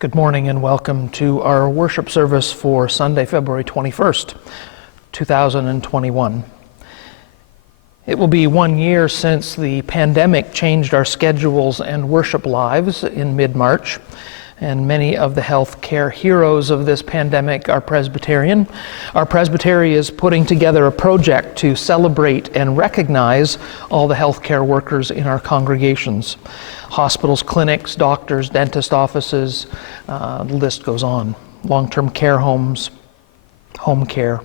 Good morning and welcome to our worship service for Sunday, February 21st, 2021. It will be 1 year since the pandemic changed our schedules and worship lives in mid-March, and many of the healthcare heroes of this pandemic are Presbyterian. Our presbytery is putting together a project to celebrate and recognize all the healthcare workers in our congregations. Hospitals, clinics, doctors, dentist offices, the list goes on. Long-term care homes, home care.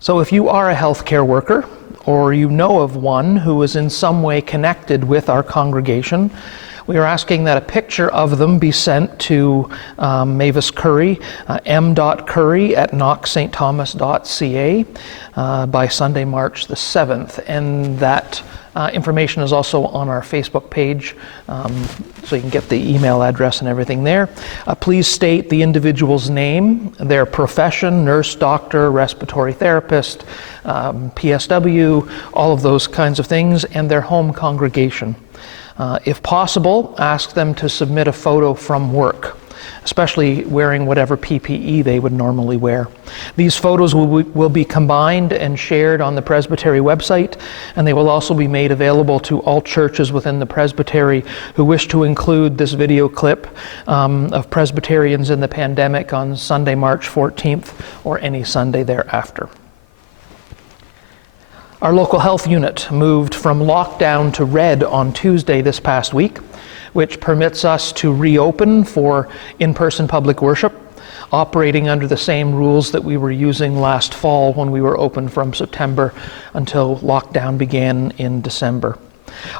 So if you are a healthcare worker, or you know of one who is in some way connected with our congregation, we are asking that a picture of them be sent to Mavis Curry, m.curry@knoxstthomas.ca by Sunday, March the 7th. And that information is also on our Facebook page, so you can get the email address and everything there. Please state the individual's name, their profession, nurse, doctor, respiratory therapist, PSW, all of those kinds of things, and their home congregation. If possible, ask them to submit a photo from work, especially wearing whatever PPE they would normally wear. These photos will be combined and shared on the Presbytery website, and they will also be made available to all churches within the Presbytery who wish to include this video clip of Presbyterians in the pandemic on Sunday, March 14th, or any Sunday thereafter. Our local health unit moved from lockdown to red on Tuesday this past week, which permits us to reopen for in-person public worship, operating under the same rules that we were using last fall when we were open from September until lockdown began in December.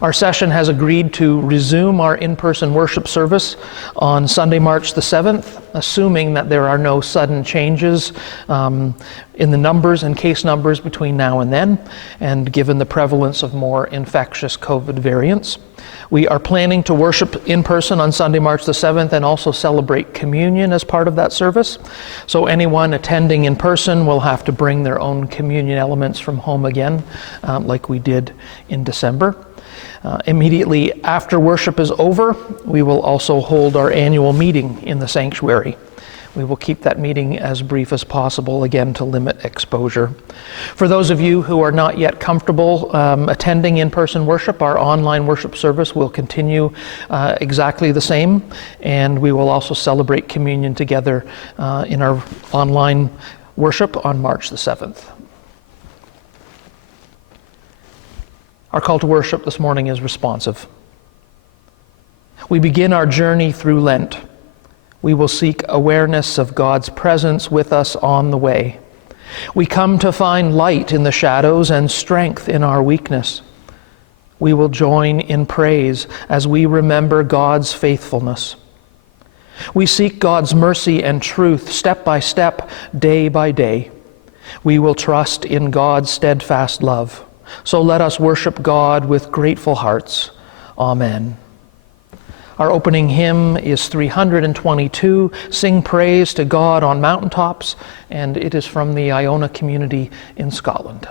Our session has agreed to resume our in-person worship service on Sunday, March the 7th, assuming that there are no sudden changes in the numbers and case numbers between now and then, and given the prevalence of more infectious COVID variants. We are planning to worship in person on Sunday, March the 7th, and also celebrate communion as part of that service. So anyone attending in person will have to bring their own communion elements from home again, like we did in December. Immediately after worship is over, we will also hold our annual meeting in the sanctuary. We will keep that meeting as brief as possible, again, to limit exposure. For those of you who are not yet comfortable attending in-person worship, our online worship service will continue exactly the same, and we will also celebrate communion together in our online worship on March the 7th. Our call to worship this morning is responsive. We begin our journey through Lent. We will seek awareness of God's presence with us on the way. We come to find light in the shadows and strength in our weakness. We will join in praise as we remember God's faithfulness. We seek God's mercy and truth step by step, day by day. We will trust in God's steadfast love. So let us worship God with grateful hearts. Amen. Our opening hymn is 322, Sing Praise to God on Mountaintops, and it is from the Iona community in Scotland.